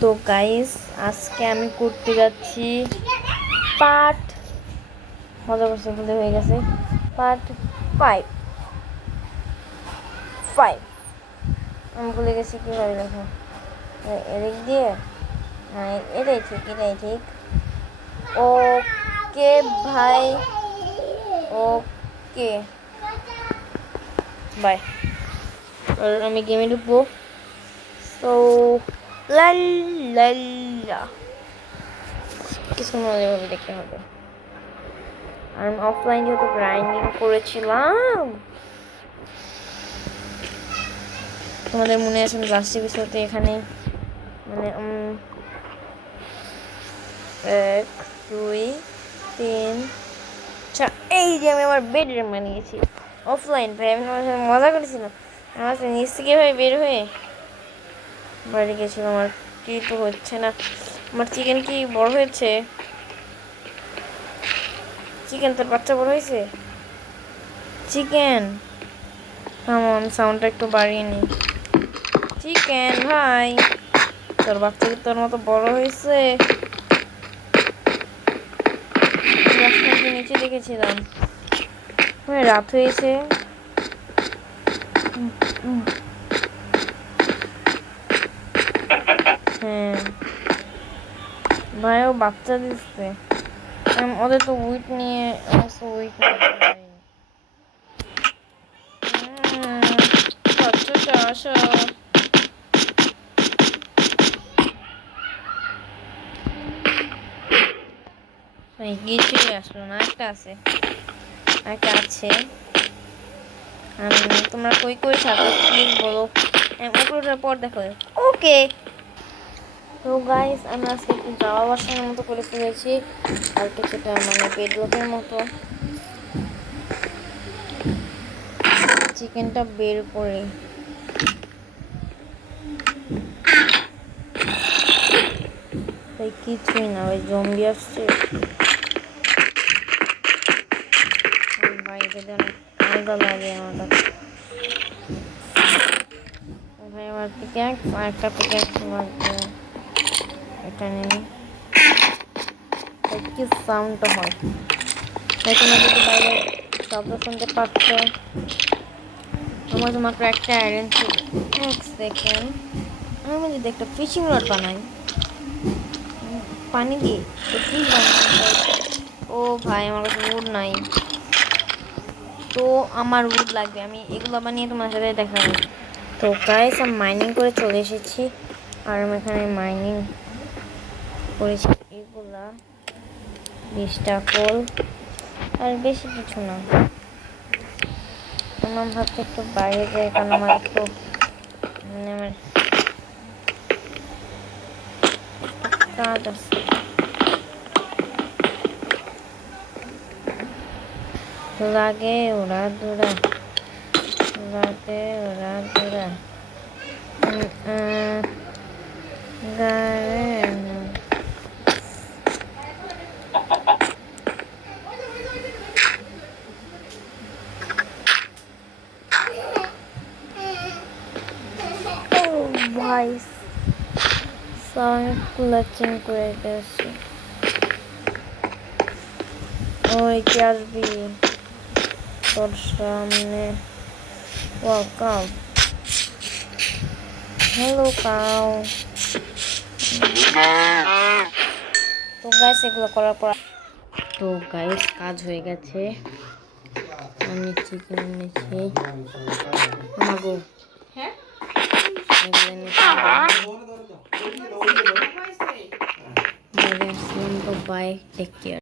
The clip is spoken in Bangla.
তো গাইস আজকে আমি করতে যাচ্ছি পার্ট মজা করছে ভুলে হয়ে গেছে পার্ট 5 আমি ভুলে গেছি কীভাবে দেখো এদিক দিয়ে এটাই ঠিক ওকে ভাই ওকে বাই আর আমি গেমে ঢুকবো তো লাল্লা কিছু মজাভাবে দেখতে হবে আর আমি অফলাইন যেহেতু গ্রাইন্ডিং করেছিলাম তোমাদের মনে আছে লাস্ট এপিসোডে এখানে মানে 1 2 3 4 এই যে আমি আমার বেডরুম বানিয়েছি অফলাইন ভাই আমি তোমার সাথে মজা করেছিলাম আমার নিচ থেকে ভাই বের হয়ে বাড়ি গেছিলাম আর কি তো হচ্ছে না আমার চিকেন কি বড় হয়েছে চিকেন তোর বাচ্চা বড় হয়েছে চিকেন কেমন সাউন্ডটা একটু বাড়িয়ে নি চিকেন ভাই তোর বাচ্চা কি তোর মতো বড় হয়েছে নিচে দেখেছিলাম রাত হয়েছে হ্যাঁ ভাইও বাচ্চা দিচ্ছে ওদের তো উইট নিয়ে উইট বাচ্চাটা আসো কিছুই আসলো না একটা আছে তোমরা কই থাকো প্লিজ বলো উপরটার পর দেখো ওকে তো গাইস আমি আজকে একটু যাওয়া বাসার মতো করে ফেলেছি আর কিছুটা মানে পেডলকের মতো চিকেনটা বের করে তাই কিছুই না ওই জম্বি আসছে ভাই এটা অনেক আলাদা লাগে আমার কাছে ভাই আমার পিক্যাক্স আর একটা পিক্যাক্স লাগবে এটা নিয়ে কি সাউন্ডটা হয় তাই তোমরা যদি বাইরে শব্দ শুনতে পাচ্ছ আমার তো মাত্র একটা আয়রন ছিল 1 সেকেন্ড আমি যদি একটা ফিশিং রড বানাই পানি দিয়ে তো ফিশ বানাই ও ভাই আমার কাছে উড নাই তো আমার উড লাগবে আমি এগুলো বানিয়ে তোমার সাথে দেখাবো তো গাইস আমি মাইনিং করে চলে এসেছি আর আমি এখানে মাইনিং করেছি এগুলা 20টা কোল আর বেশি কিছু না আমার ভাবছি একটু বাইরে যাই কারণ আমার একটু মানে আমার কাজ আছে লাগে ওরা দৌড়া ভয়েস সাউন্ড কুলাচিং করে দিয়েছি ওই কি আসবি তোর সামনে ওয়েলকাম হ্যালো কাউ তো গাইস এগুলো করার পর তো গাইস কাজ হয়ে গেছে আমি চিকেন এনেছি আমাগো হ্যাঁ তো বাই টেক কেয়ার